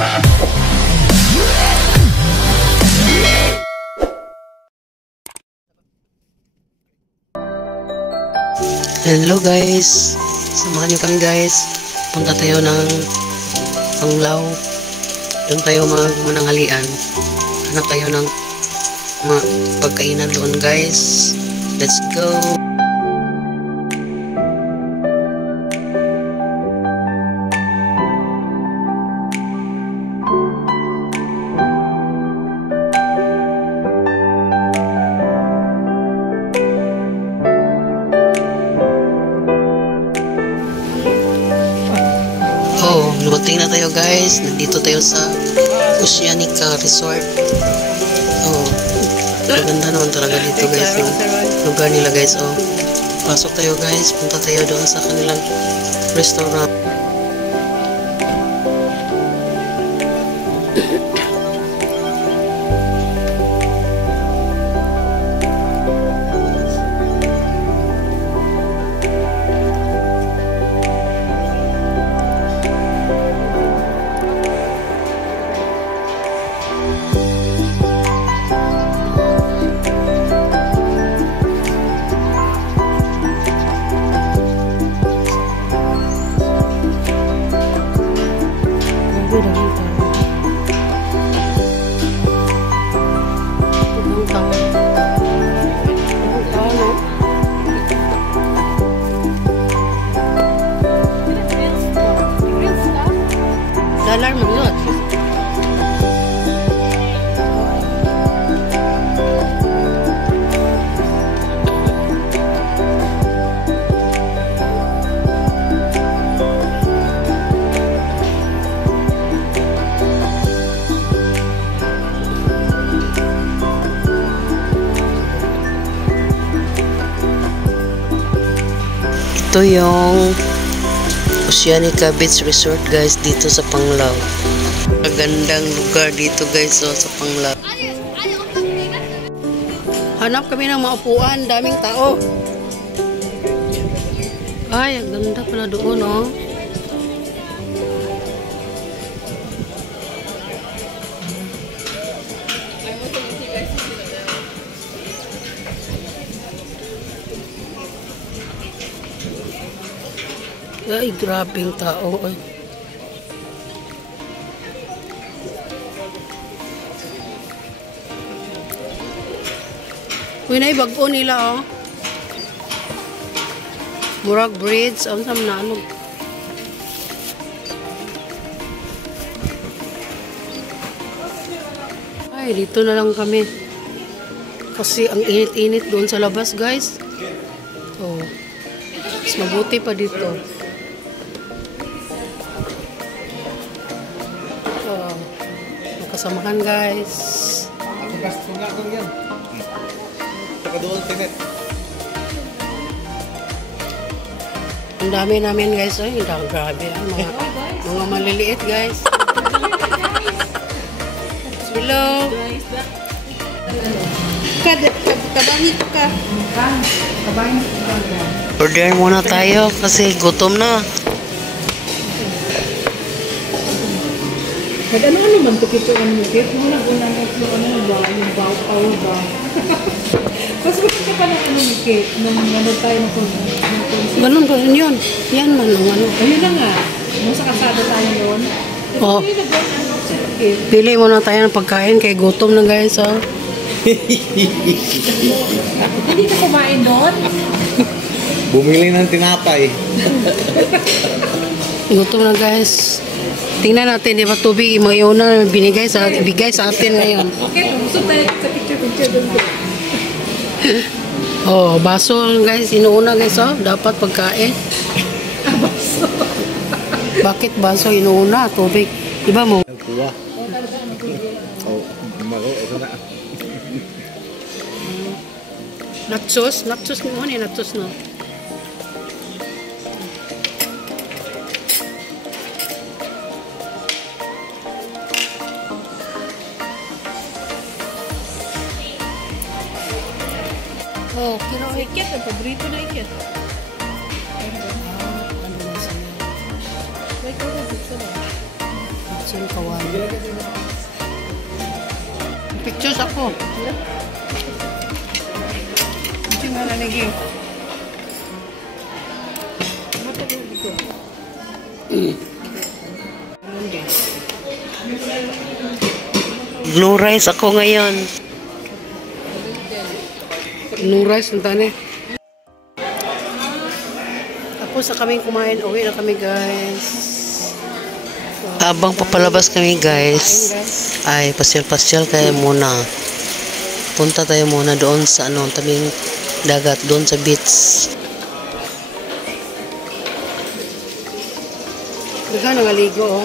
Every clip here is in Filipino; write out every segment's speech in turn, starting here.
Hello guys, samahan niyo kami guys. Punta tayo ng Panglao. Doon tayo mananghalian. Hanap tayo ng mga pagkainan doon guys. Let's go. Lumating na tayo guys. Nandito tayo sa Oceanica Resort. Ganda naman talaga dito guys. Yung lugar nila guys. Pasok tayo guys. Punta tayo doon sa kanilang restaurant. Dalar menurut. Ito yung Oceanica Beach Resort guys dito sa Panglao. Magandang lugar dito guys sa Panglao. Hanap kami ng maupuan, daming tao. Ay, ang ganda pala doon Ay, grabing tao. Ay. Uy, na bago nila Murag Bridge. Ang sam na Ay, dito na lang kami. Kasi ang init-init doon sa labas guys. Mas mabuti pa dito. Kasamahan guys. Ang dami namin guys. Ay, grabe. Mga maliliit guys. Hello. Kabangit ka. Order muna tayo kasi gutom na. Ano man ito kito ang mukit? Muna unang ito ba? Yung baw ba? Mas gusto pa ng mukit nung tayo na po. Ganun ba yun? Yan man ang Ayun na nga. Nung sa kasada tayo yun. Pili muna tayo ng pagkain kay gutom na guys. Hindi ka kumain doon? Bumili ng tinapay. Gutom na guys. Tingnan natin, di ba tubig imayuna bigay sa atin ngayon. Okay, gusto tayo sa picture doon. Baso guys, inuuna guys dapat pagkain. Baso. Bakit baso inuuna? Tubig. Di ba mo? Kuha. Ito na. Nachos mo ni nachos no. Kira ikat, ang paborito na ikat. Sun kawan. Pictures ako. Picture na lagi. Blue rice ako ngayon. Blue rice, nanta ni. Tapos na kaming kumain, uwi na kami guys. Habang papalabas kami guys, ay pasyal-pasyal kayo muna. Punta tayo muna doon sa tabing dagat, doon sa beach. Daga nangaligo oh.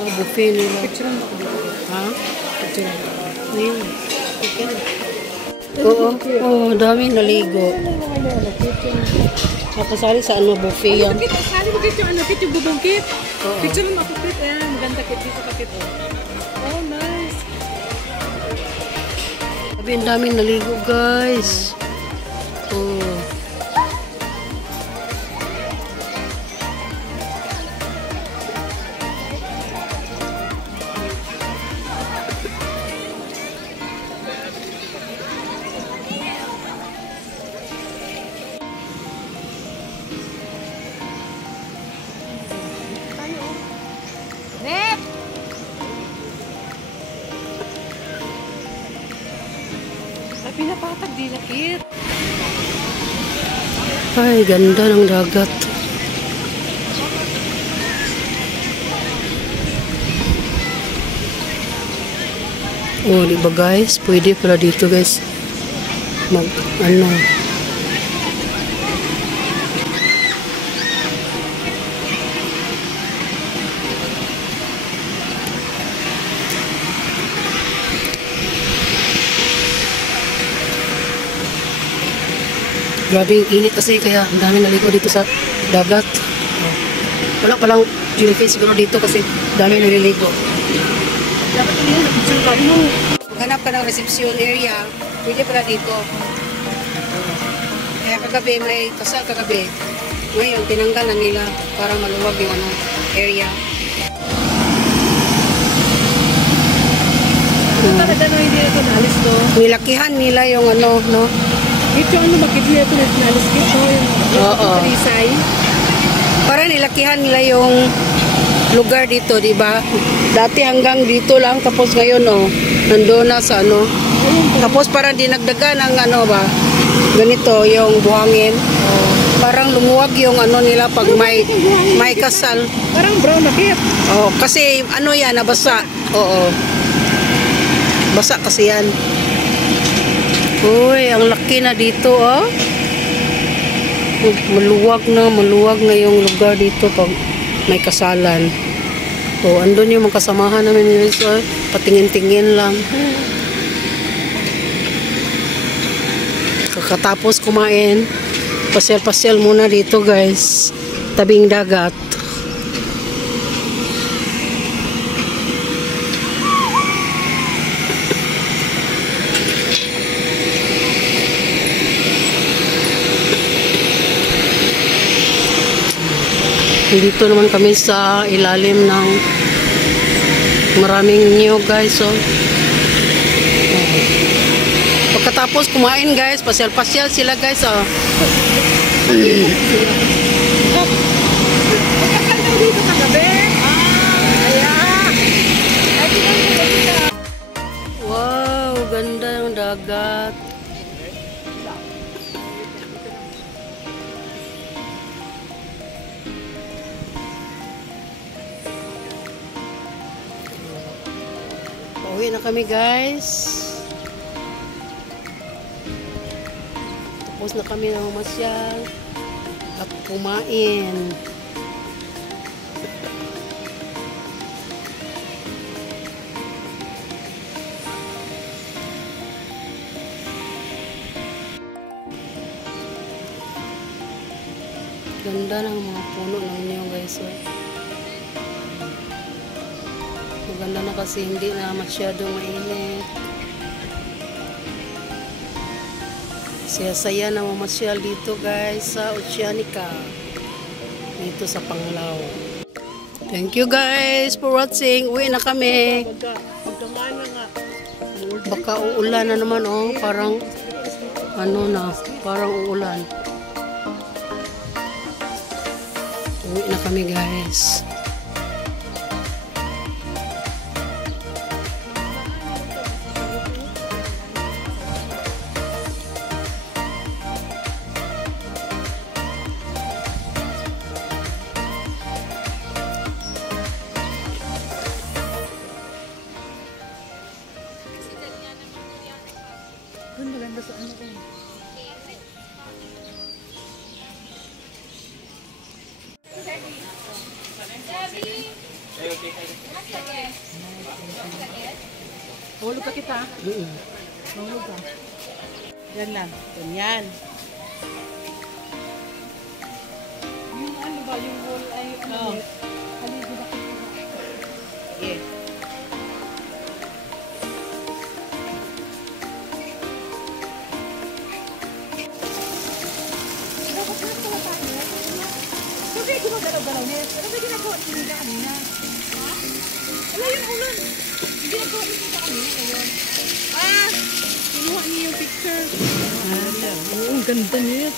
Oh, buffet nila. Picture mo ako dito. Ha? Picture mo. Ayun. Oo, oh, dami naligo. Nakasali sa buffet yan. Kita, sali mo kit yung kit yung bubong kit. Picture mo ako kit. Ayan, maganda kit dito ka kit. Oh, nice. Sabi, ang daming naligo guys. Oh. Net! Ay, pinapatag di na kit. Ay, ganda ng dagat. Oh, di ba guys? Pwede pala dito guys. Grabe yung init kasi kaya ang dami naligo dito sa dagat. Wala palang jellyfish siguro dito kasi dami naliligo. Dapat yung picture ka mo. Maghanap ka ng reception area, pwede pala dito. Kaya kagabi may kasal kagabi. Ngayon tinanggal na nila para maluwag yung area. Talaga no, hindi ito nalis to. Nilakihan nila yung no? Ito bakit hindi ito nalis kit to? Oo. Parisay. Para nilakihan nila yung lugar dito, di ba? Dati hanggang dito lang, tapos ngayon, nandoon na sa Tapos parang dinagdagan ng ganito, yung buhangin. Parang lumuwag yung nila pag may kasal. Parang brown na kit. Oh, kasi yan, nabasa. Oo. Basa kasi yan. Uy, ang laki na dito, oh. Maluwag na yung lugar dito pag may kasalan. So, andun yung mga kasamahan namin ni Rizal. Patingin-tingin lang. Kakatapos kumain, pasyal-pasyal muna dito guys. Tabing dagat. Dito naman kami sa ilalim ng maraming niyog guys. So, pagkatapos kumain guys, pasyal-pasyal sila guys. Dito kagabi. Wow, ganda ng dagat. Pauwi na kami guys. Tapos na kami ng masyal at kumain. Ganda ng mga puno ng niyo guys. Maganda na kasi hindi na masyadong mainit. Saya-saya na mamasyal dito guys sa Oceanica. Dito sa Panglao. Thank you guys for watching. Uwi na kami. Baka uulan na naman oh. Parang ano na. Parang uulan. Uwi na kami guys. Maganda sa ano ko. Hulog ka kita. Hulog ka. Yan lang. Ganyan. Yung ano ba, yung wall ay ano? Haligi na kita. Sige. Sabi ko magdalaw-dalaw niya. Ano ba ginagawa niya kanina? Ha? Ano yung ulan? Yung ginagawa niya kanina ngayon. Ah! Kinuha niya yung picture. Ah, ang ganda niya.